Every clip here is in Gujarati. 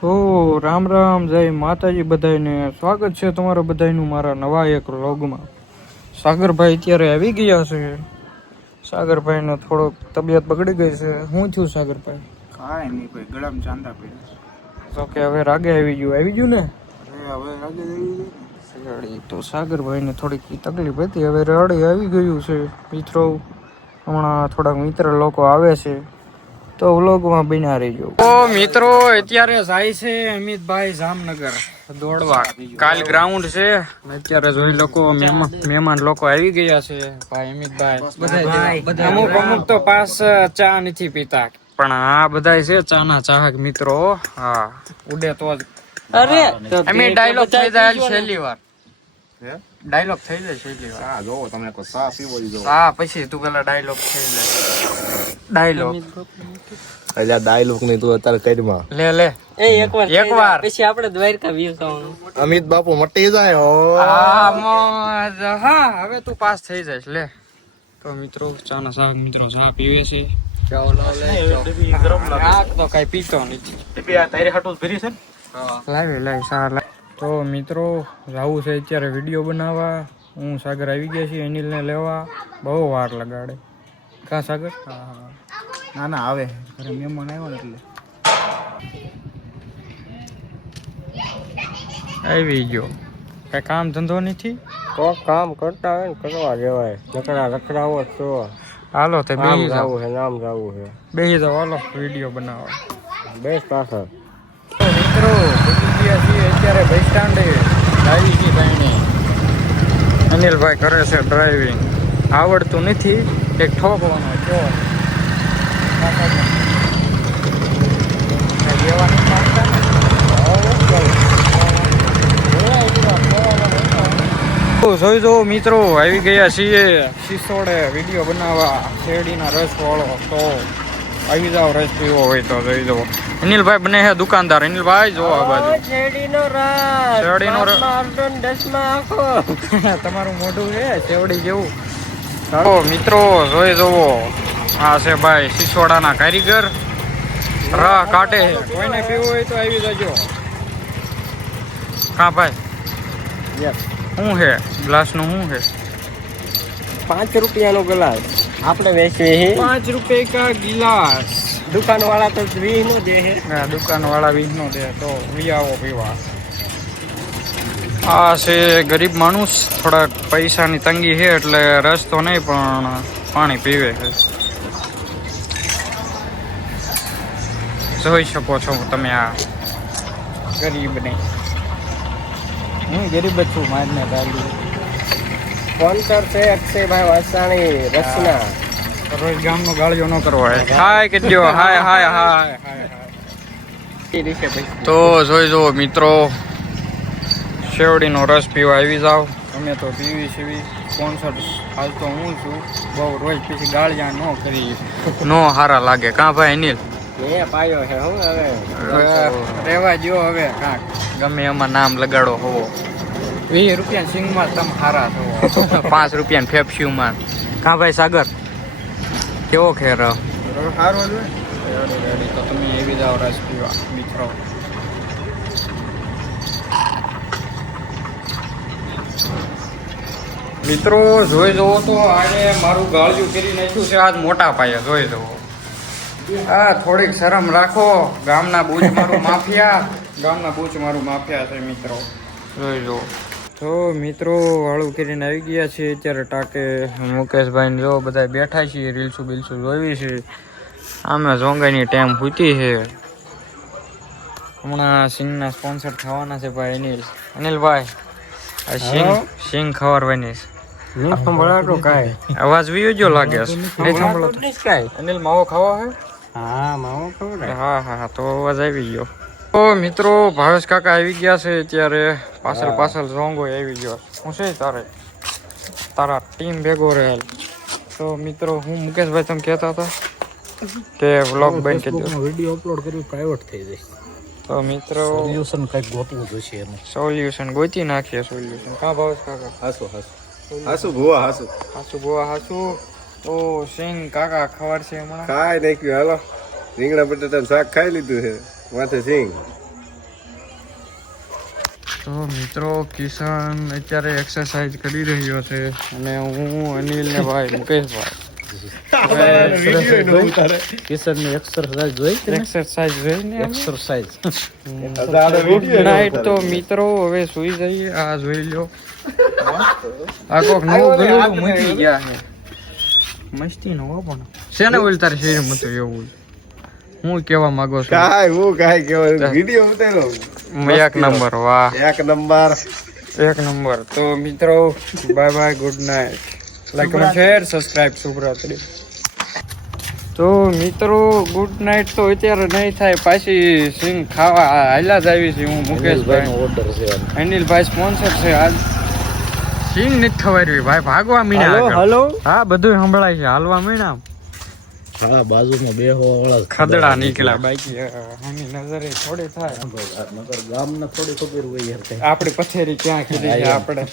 તો રામ રામ જય માતાજી બધાને સ્વાગત છે તમારા બધાનું મારા નવા એક વ્લોગમાં. સાગરભાઈ અત્યારે આવી ગયા છે. સાગરભાઈનો થોડોક તબિયત બગડી ગઈ છે. હું છું સાગરભાઈ? કાંઈ નહીં ભાઈ, ગળામાં ચાંદા પડ્યા. તો કે હવે રાગે આવી ગયું ને? હવે રાગે આવી ગયું. તો સાગરભાઈને થોડીક તકલીફ હતી, હવે રડે આવી ગયું છે. મિત્રો હમણાં થોડાક મિત્ર લોકો આવે છે તો વ્લોગમાં બિના રહીજો. તો મિત્રો અત્યારે જાય છે અમિતભાઈ જામનગર દોડવા. કાલ ગ્રાઉન્ડ છે. અત્યારે જોઈ લોકો મહેમાન લોકો આવી ગયા છે. ભાઈ અમિતભાઈ બધા અમુક તો પાસ ચા નથી પીતા, પણ આ બધા છે ચા ના ચાહક મિત્રો. હા, ઉડે તો જ. અરે અમે ડાયલોગ થઈ જાય છેલ્લી વાર. ડાયલોગ થઈ જાય છેલ્લી વાર. હા, જોવો તમે કોઈ સા પીવો જો. હા, પછી તું પેલા ડાયલોગ થઈ જાય. ડાયલોગ અલ્યા ડાયલોગ ની તું અત્યારે કઈમાં લે એકવાર પછી આપણે દ્વારકા વ્યૂ થવાનું. અમિત બાપુ મટી જાય હો. હા, હવે તું પાસ થઈ જઈશ. લે તો મિત્રો ચા ના શાક મિત્રો ચા પીવે છે. તો કઈ પીતો નથી. લાવી ચા. તો મિત્રો જાવું છે અત્યારે વિડીયો બનાવવા. હું સાગર આવી ગયા છીએ અનિલ ને લેવા. બહુ વાર લગાડે કા સાગર? ના ના આવે ઘરે મહેમાન આવ્યો ને એટલે આવી ગયો. કઈ કામ ધંધો નથી? કોક કામ કરતા હોય ને કરવા જેવાય. જકડા રખડાવો છો. હાલો તે બેહી જાવ. છે નામ જાવું છે. બેહી જાવ હાલો વિડીયો બનાવવા. બેસ પાછળ મિત્રો પહોંચી ગયા છીએ અત્યારે બસ સ્ટેન્ડે. આવી છીએ ભાઈને. અનિલભાઈ કરે છે ડ્રાઇવિંગ. આવડતું નથી, એક ઠોકવાનો છો. જોઈ જો મિત્રો આવી ગયા છીએ સિસોડે વિડીયો બનાવવા. શેરડીના રસ વાળો. તો આવી જાવ, રસ પીવો હોય તો જોઈ દો. અનિલભાઈ બને છે દુકાનદાર. અનિલભાઈ જો આ બાજુ શેરડીનો રસ. શેરડીનો રસ. માર્ડન 10 માં આખો. તમારું મોઢું છે શેરડી જેવું. તો મિત્રો જોઈ જુઓ, આ છે ભાઈ સિસોડાના કારીગર. રાહ કાઢે. કોઈને પીવું હોય તો આવી જજો. કા ભાઈ શું છે ગ્લાસ નું? શું છે? 5 રૂપિયાનો ગ્લાસ આપણે વેચીએ. 5 રૂપિયા કા ગિલાસ. દુકાન વાળા તો 20 નો દે છે. દુકાન વાળા 20 નો દે. તો વિયાવો પીવા. આ છે ગરીબ માણસ. થોડાક પૈસાની તંગી છે એટલે રસ તો નહીં પણ પાણી પીવે છે. જોઈ શકો છો તમે આ ગરીબને. હું ગરીબ જ છું. મારને ગાલી સ્પોન્સર છે અક્ષયભાઈ વાસાણી રચના. રોજ ગામનો ગાળિયો ન કરવો. હાય કેજો. હાય હાય હાય હાય. તો જોઈ જુઓ મિત્રો, શેવડીનો રસ પીવા આવી જાવ. અમે તો પીવી છીએ. સ્પોન્સર હાલ તો હું છું. બહુ રોજ પછી ગાળિયા ન કરી નો હારા લાગે. કાં ભાઈ અનિલ? મેં પાયો છે. હું હવે રેવા જો હવે કાંક ગમે એમાં નામ લગાડો હોવો. 20 રૂપિયા સિંગમાં તમે હારા થવો. 5 રૂપિયા ફેફસ્યુમાં. કાં ભાઈ સાગર કેવો ખેર? સારો જ તો તમે એવી જાઓ રસ પીવા મિત્રો. મિત્રો જોઈ જવો તો આને મારું ગાળિયું કરી નાખ્યું છે આજ મોટા પાયે. જોઈ જવો. હા, થોડીક શરમ રાખો. ગામના બૂચ મારું માફિયા. ગામના બૂચ મારું માફિયા છે મિત્રો. જોઈ જવો. તો મિત્રો વાળું કરીને આવી ગયા છીએ અત્યારે ટાકે. મુકેશભાઈ ને જો બધા બેઠા છીએ. રીલ્સું બિલ્સું જોઈ છે. આમે ઝોંગાની ટાઈમ ફૂટી છે. હમણાં સિંગના સ્પોન્સર થવાના છે ભાઈ અનિલ. અનિલભાઈ આ સિંગ ખવારવાની છે. અવાજ વિયો જો લાગે છે. અનિલ માવો ખાવા હે? હા, માવો ખબર. હા તો અવાજ આવી ગયો. તો મિત્રો ભાવેશ કાકા આવી ગયા છે અત્યારે. પાછળ ઝોંગો આવી ગયો. હું છે તારા ટીમ ભેગો રહેલ. તો મિત્રો હું મુકેશભાઈ તમે કહેતા હતા કે વ્લોગ બંધ કરી દો. વિડીયો અપલોડ કર્યું પ્રાઇવેટ થઈ જાય. તો મિત્રો સોલ્યુશન કંઈક ગોતવું જોઈશે એનું. સોલ્યુશન ગોતી નાખીએ. સોલ્યુશન કાં ભાવેશ કાકા? હાસુ ભુવા હાસુ. તો સિંગ કાકા ખબર છે હમણાં? ખાઈ નાખ્યું. હાલો રીંગણા બટાટાનું શાક ખાઈ લીધું છે. માથે સિંગ. તો મિત્રો કિશન અત્યારે એક્સરસાઇઝ કરી રહ્યો છે અને હું અનિલ ને ભાઈ મુકેશભાઈ કિશનની એક્સરસાઇઝ જોઈ એક્સરસાઇઝ જોઈને એક્સરસાઇઝ ગુડ નાઇટ તો મિત્રો હવે સુઈ જઈએ. આ જોઈ લો આ કોક નવું ગલુડું મૂકી ગયા છે મસ્તી નો પણ છે ને ઓલ તારે શરીર મતું એવું હું કેવા માંગો છું હું કાય કેવો વિડિયો ઉતાર્યો એક નંબર વાહ એક નંબર એક નંબર. તો મિત્રો bye bye good night like comment share subscribe શુભરાત્રી. તો મિત્રો ગુડ નાઇટ તો અત્યારે નહીં થાય પાછી સિંગ ખાવા હાલ્યા જ આવી છે હું મુકેશભાઈ ઓર્ડર છે અનિલભાઈ સ્પોન્સર છે આજ સિંગ નથી ખવારી ભાઈ ભાગવા મીણા હલો હા બધું સંભળાય છે હાલવા મીણા હા બાજુમાં બેહો વાળા ખદડા નીકળ્યા બાકી આની નજરે થોડી થાય મગર ગામને થોડી ખબર હોય યાર કઈ. આપણી પથેરી ક્યાં કીધી છે આપણે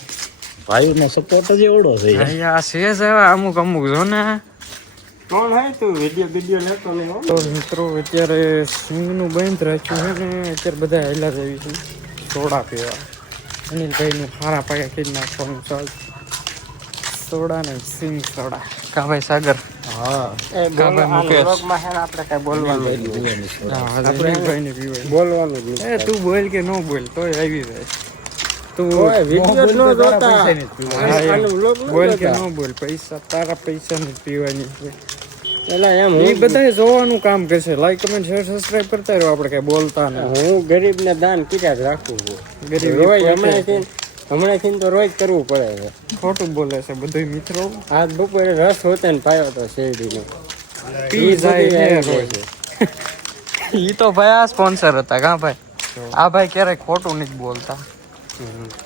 ભાઈનો સપોર્ટ જ એવડો છે યાર. અહીંયા છે જ હવે અમુક અમુક જો ને કોણ હે તું વિડિયો લેતો નહીં હો. તો મિત્રો અત્યારે સિંગનું બંધ રાખ્યું છે ને અત્યારે બધા હેલા જ આવી છે સોડા પીવા અનિલભાઈનું ખારા પાયા કરી નાખવાનું ચાલ સોડા ને સિંગ સોડા કા ભાઈ સાગર હા કા ભાઈ મુકેશ આપણે કઈ બોલવાનું હા અનિલભાઈને પીવાય બોલવાનું જ એ તું બોલ કે ન બોલ તોય આવી જાય તું વિડિયો ન જોતા હા, એમ. બોલ કે ન બોલ પૈસા તારા પૈસા નથી પીવાની છે એલા એમ એ બધા જોવાનું કામ કરશે લાઈક કમેન્ટ શેર સબસ્ક્રાઇબ કરતા રહો આપણે કઈ બોલતા ને હું ગરીબને દાન કર્યા જ રાખું છું ગરીબ રોજ હમણાંથી તો રોજ કરવું પડે છે. ખોટું બોલે છે બધું મિત્રો આજ બપોરે રસ હોતે ને પાયો તો શેરડીનો પી જાય છે રોજ ઈ તો ભાઈ આ સ્પોન્સર હતા કા ભાઈ આ ભાઈ ક્યારેય ખોટું નથી બોલતા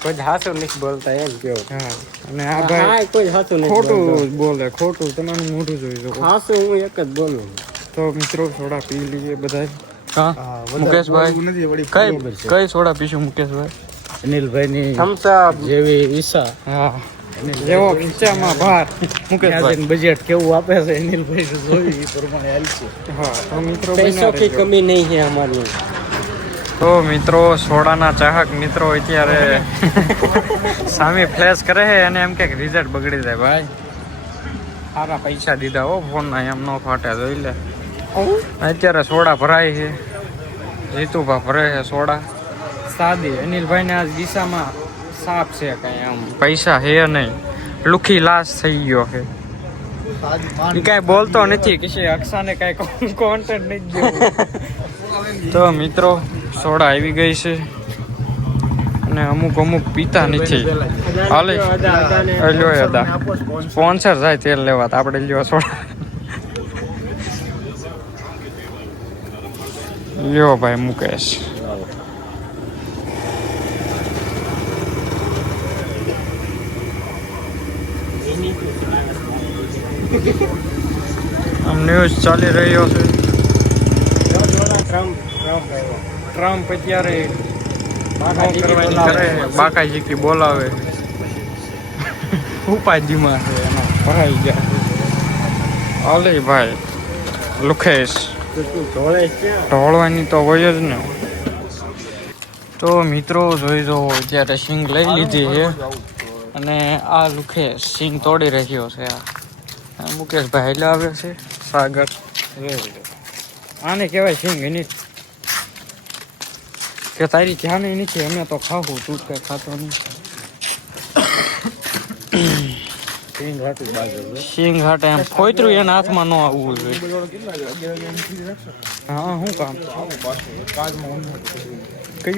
કોઈ હાચું નથી બોલતા એમ કેવું. હા અને આ ભાઈ હા કોઈ હાચું નથી બોલતું. ખોટું બોલે ખોટું તમારું મોઢું જોઈ શકો હાચું હું એક જ બોલું. તો મિત્રો સોડા પી લઈએ બધા હા મુકેશભાઈ કઈ સોડા પીશું મુકેશભાઈ અનિલભાઈની થમ્સઅપ જેવી ઈચ્છા હા જેવો ખીચામાં ભાર મુકેશભાઈ બજેટ કેવું આપે છે અનિલભાઈ જોઈ એ પ્રમાણે હાલશે. હા તો મિત્રો પૈસો બન્યા की રહેજો. कमी नहीं है हमारी. તો મિત્રો સોડાના ચાહક મિત્રો અત્યારે સામે ફ્લેશ કરે છે અને એમ કે રિઝલ્ટ બગડી જાય ભાઈ સારા પૈસા દીધા હો ફોનના એમ ન ફાટે જોઈ લે અત્યારે સોડા ભરાય છે જીતુભા ભરે છે સોડા સાદી અનિલભાઈને આજ દિશામાં સાપ છે કઈ આમ પૈસા હે નહીં લુખી લાશ થઈ ગયો છે એ કાંઈ બોલતો નથી કે અક્ષાને કાંઈ કોન્ટેન્ટ નથી ગયો તો મિત્રો સોડા આવી ગઈ છે અને અમુક અમુક પીતા નથી હાલે લ્યો અદા સ્પોન્સર જાય તેલ લેવા તો આપણે લ્યો સોડા લ્યો ભાઈ મુકેશ આમ ન્યૂઝ ચાલી રહ્યો છે ટ્રમ્પ અત્યારે બાકાજી કી બોલાવે ઉપાધિમાં છે એનો ભરાઈ ગયા છે અલી ભાઈ લુખેશ ઢોળવાની તો હોય જ ને તો મિત્રો જોઈ જો અત્યારે સિંગ લઈ લીધી છે અને આ લુખેશ સિંગ તોડી રહ્યો છે આ મુકેશભાઈ એટલે આવે છે સાગર આને કહેવાય સિંગ એની કે તારી ધ્યાન નથી અમે તો ખાવું તું કઈ ખાતો નહીં સિંગ હાટે એમ ફોતરું એના હાથમાં ન આવવું જોઈએ હા શું કામ કયું